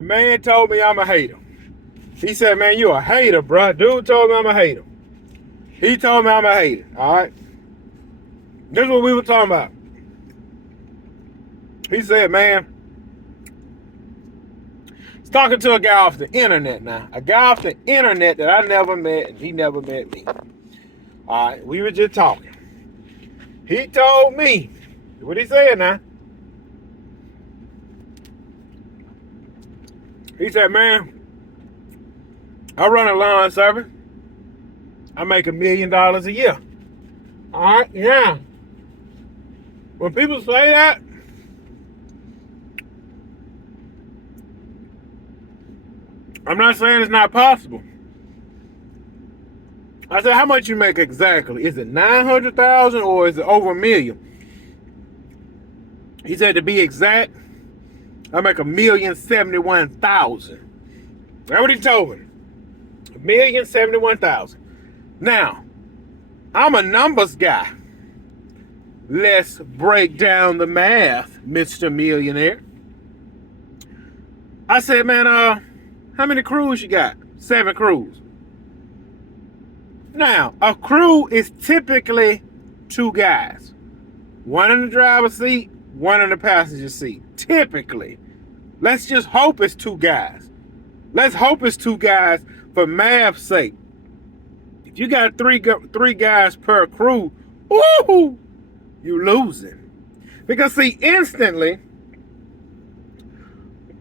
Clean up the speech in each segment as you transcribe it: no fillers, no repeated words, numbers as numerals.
Man told me I'm a hater. He said, man, you a hater, bro. Dude told me I'm a hater. He told me I'm a hater, all right? This is what we were talking about. He said, man, he's talking to a guy off the internet now. A guy off the internet that I never met, and he never met me. All right, we were just talking. He told me, what he said now? He said, man, I run a lawn service. I make $1 million a year. All right, yeah. When people say that, I'm not saying it's not possible. I said, how much you make exactly? Is it 900,000 or is it over $1 million? He said, to be exact, I make $1,071,000. That's what he told me. $1,071,000. Now, I'm a numbers guy. Let's break down the math, Mr. Millionaire. I said, man, how many crews you got? 7 crews. Now, a crew is typically 2 guys. One in the driver's seat, one in the passenger seat. Typically. Let's just hope it's 2 guys. Let's hope it's 2 guys for math's sake. If you got three guys per crew, ooh, you losing. Because see, instantly,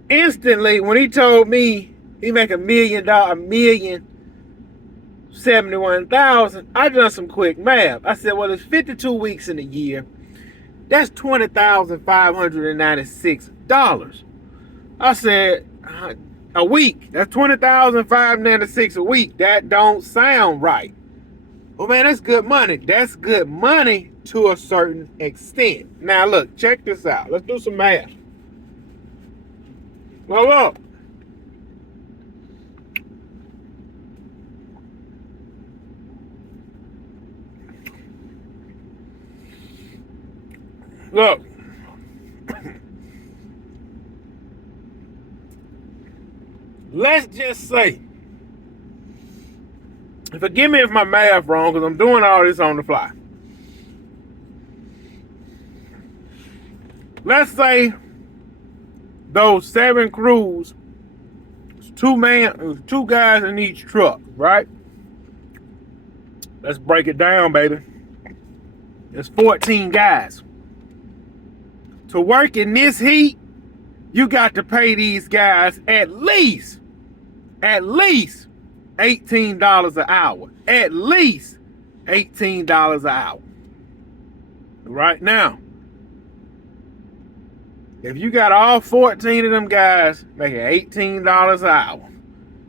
when he told me he make $1,071,000, I done some quick math. I said, well, it's 52 weeks in a year. That's $20,596. I said, a week. That's $20,596 a week. That don't sound right. Well, man, that's good money. That's good money to a certain extent. Now, look, check this out. Let's do some math. Well, look. Look. Let's just say, forgive me if my math wrong, because I'm doing all this on the fly. Let's say those 7 crews, 2 guys in each truck, right? Let's break it down, baby. There's 14 guys. To work in this heat, you got to pay these guys at least $18 an hour. At least $18 an hour. Right now, if you got all 14 of them guys making $18 an hour,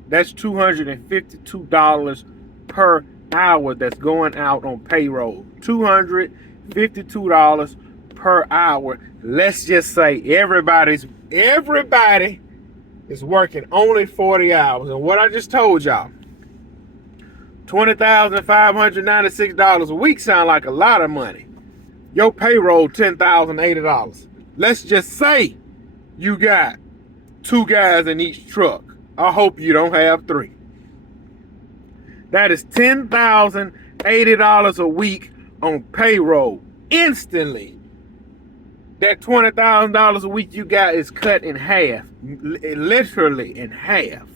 that's $252 per hour that's going out on payroll. $252 per hour. Let's just say everybody is working only 40 hours. And what I just told y'all, $20,596 a week sound like a lot of money. Your payroll, $10,080. Let's just say you got 2 guys in each truck. I hope you don't have 3. That is $10,080 a week on payroll instantly. That $20,000 a week you got is cut in half, literally in half.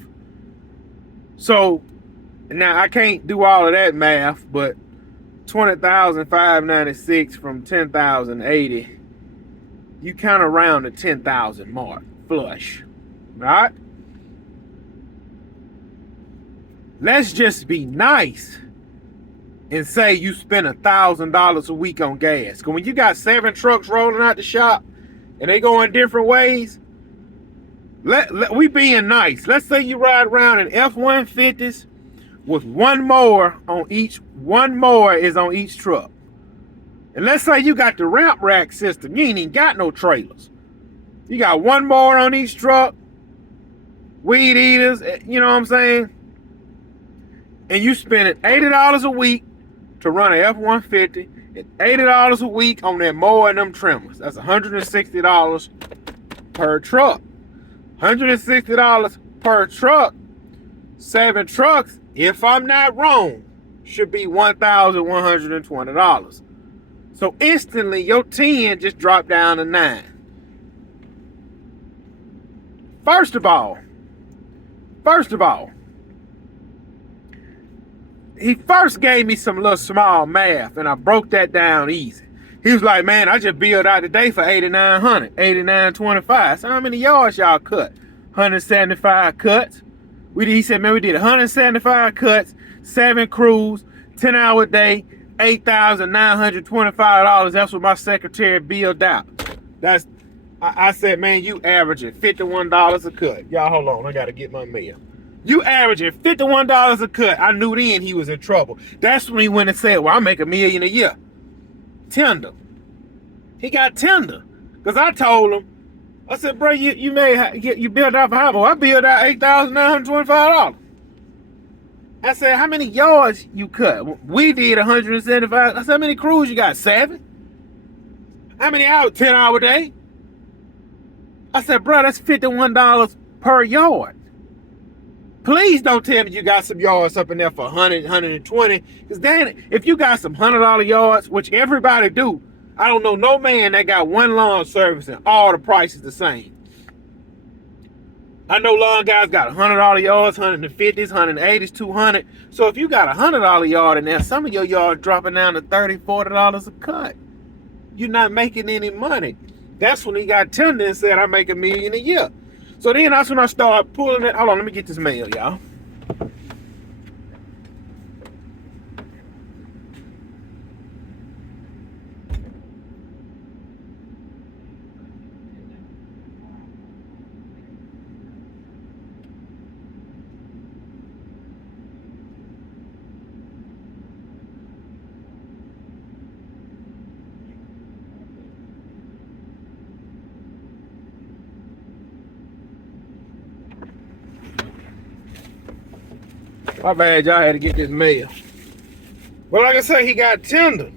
So now I can't do all of that math, but $20,596 from $10,080, you kind of round the 10,000 mark, flush, right? Let's just be nice and say you spend $1,000 a week on gas. Because when you got 7 trucks rolling out the shop and they go in different ways, we being nice. Let's say you ride around in F-150s with one mower is on each truck. And let's say you got the ramp rack system. You ain't even got no trailers. You got one mower on each truck, weed eaters, you know what I'm saying? And you spending $80 a week to run an F-150 and $80 a week on that mower and them trimmers. That's $160 per truck. $160 per truck. 7 trucks, if I'm not wrong, should be $1,120. So instantly your 10 just dropped down to 9. First of all, he first gave me some little small math, and I broke that down easy. He was like, man, I just billed out today for 8,900, 8,925. So how many yards y'all cut? 175 cuts. He said, man, we did 175 cuts, 7 crews, 10-hour day, $8,925. That's what my secretary billed out. I said, man, you averaging $51 a cut. Y'all, hold on, I gotta get my mail. You averaging $51 a cut. I knew then he was in trouble. That's when he went and said, well, I make $1 million a year. Tender. He got tender. Because I told him, I said, bro, you built out for how much? I built out $8,925. I said, how many yards you cut? We did 175. I said, how many crews you got? 7? How many hours? 10-hour day? I said, bro, that's $51 per yard. Please don't tell me you got some yards up in there for 100, 120. Because then if you got some $100 yards, which everybody do, I don't know no man that got one lawn service and all the prices the same. I know lawn guys got $100 yards, 150s, 180s, 200. So if you got a $100 yard in there, some of your yards dropping down to $30, $40 a cut. You're not making any money. That's when he got tender and said, I make $1 million a year. So then that's when I started pulling it. Hold on, let me get this mail, y'all. My bad, y'all had to get this mail. But like I say, he got tender.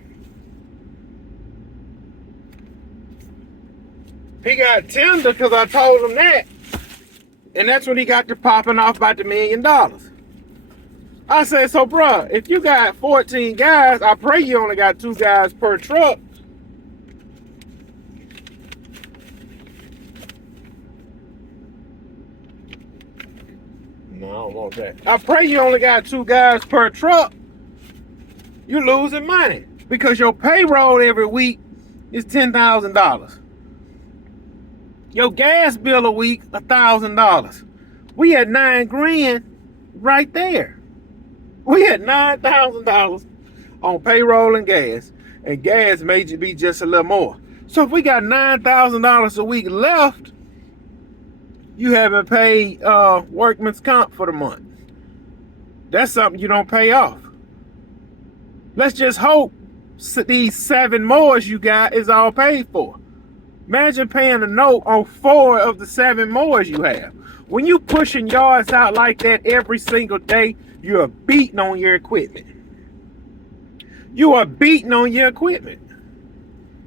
He got tender because I told him that. And that's when he got to popping off about the $1 million. I said, so bruh, if you got 14 guys, I pray you only got 2 guys per truck. No, I don't want that. I pray you only got 2 guys per truck. You're losing money because your payroll every week is $10,000. Your gas bill a week, $1,000. We had $9,000 right there. We had $9,000 on payroll and gas may be just a little more. So if we got $9,000 a week left, you haven't paid workman's comp for the month. That's something you don't pay off. Let's just hope these 7 mowers you got is all paid for. Imagine paying a note on 4 of the 7 mowers you have. When you pushing yards out like that every single day, you are beating on your equipment. You are beating on your equipment.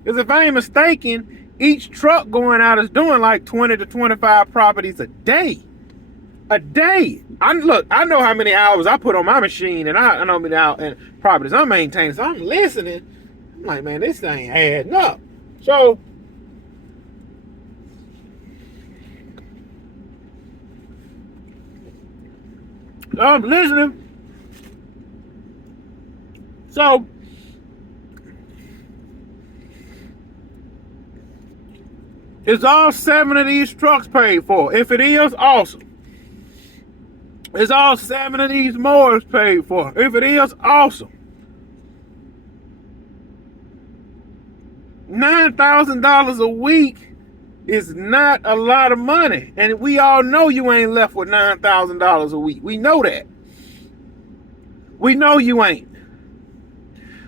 Because if I ain't mistaken, each truck going out is doing like 20 to 25 properties a day. A day. I know how many hours I put on my machine, and I know how many hours and properties I'm maintaining. So I'm listening. I'm like, man, this thing adding up. So I'm listening. So is all 7 of these trucks paid for? If it is, awesome. Is all 7 of these mowers paid for? If it is, awesome. $9,000 a week is not a lot of money. And we all know you ain't left with $9,000 a week. We know that. We know you ain't.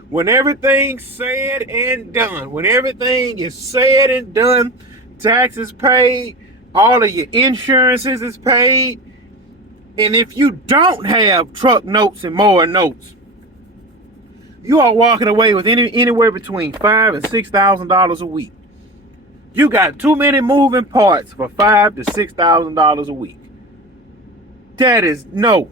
When everything's said and done, when everything is said and done, taxes paid, all of your insurances is paid, and if you don't have truck notes and mower notes, you are walking away with anywhere between $5,000 and $6,000 a week. You got too many moving parts for $5,000 to $6,000 a week. That is no.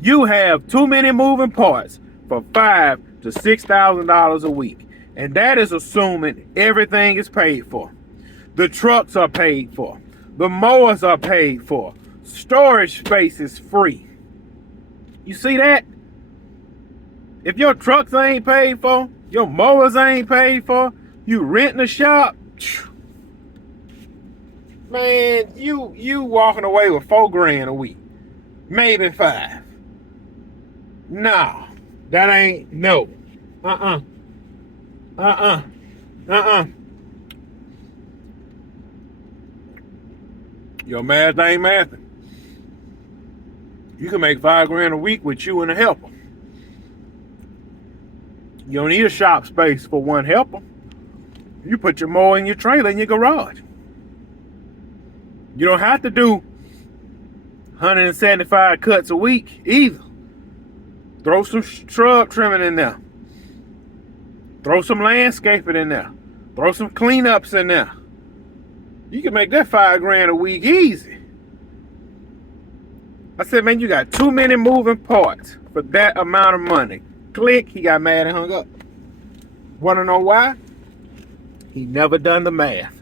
You have too many moving parts for $5,000 to $6,000 a week, and that is assuming everything is paid for. The trucks are paid for. The mowers are paid for. Storage space is free. You see that? If your trucks ain't paid for, your mowers ain't paid for, you renting a shop, man, you walking away with $4,000 a week, maybe 5. No, that ain't no. Your math ain't mathing. You can make $5,000 a week with you and a helper. You don't need a shop space for one helper. You put your mower in your trailer in your garage. You don't have to do 175 cuts a week either. Throw some shrub trimming in there. Throw some landscaping in there. Throw some cleanups in there. You can make that $5,000 a week easy. I said, man, you got too many moving parts for that amount of money. Click, he got mad and hung up. Want to know why? He never done the math.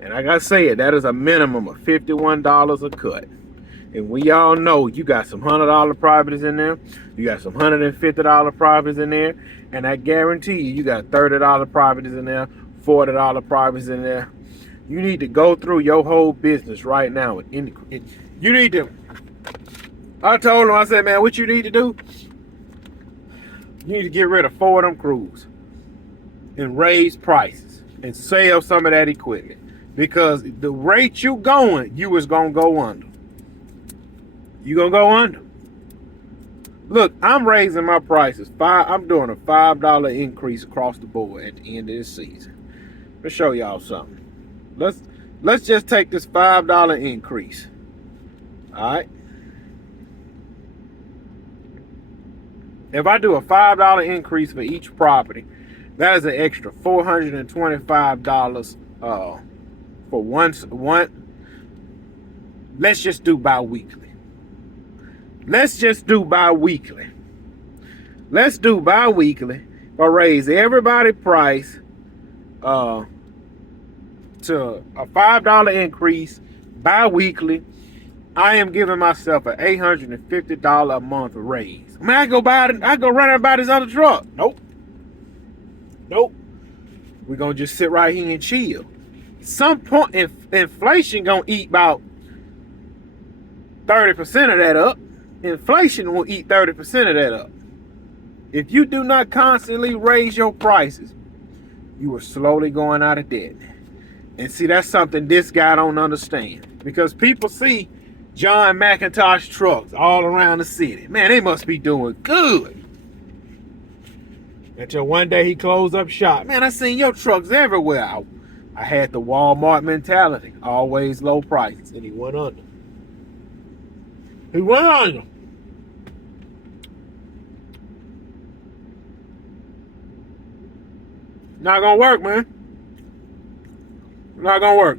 And like I said, that is a minimum of $51 a cut. And we all know you got some $100 properties in there. You got some $150 properties in there. And I guarantee you got $30 properties in there, $40 properties in there. You need to go through your whole business right now. You need to, I told him, I said, man, what you need to do? You need to get rid of 4 of them crews and raise prices and sell some of that equipment. Because the rate you going, you is going to go under. You going to go under. Look, I'm raising my prices. I'm doing a $5 increase across the board at the end of this season. Let's show y'all something. Let's just take this $5 increase. All right. If I do a $5 increase for each property, that is an extra $425 for one. Let's just do bi-weekly. Let's do bi-weekly. I'll raise everybody price to a $5 increase bi-weekly. I am giving myself an $850 a month raise. Man, I go run and buy this other truck. Nope. We're gonna just sit right here and chill. Some point, inflation gonna eat about 30% of that up. Inflation will eat 30% of that up. If you do not constantly raise your prices, you are slowly going out of debt. And see, that's something this guy don't understand. Because people see John McIntosh trucks all around the city. Man, they must be doing good. Until one day he closed up shop. Man, I seen your trucks everywhere. I had the Walmart mentality. Always low prices. And he went under. Not gonna work, man. Not gonna work.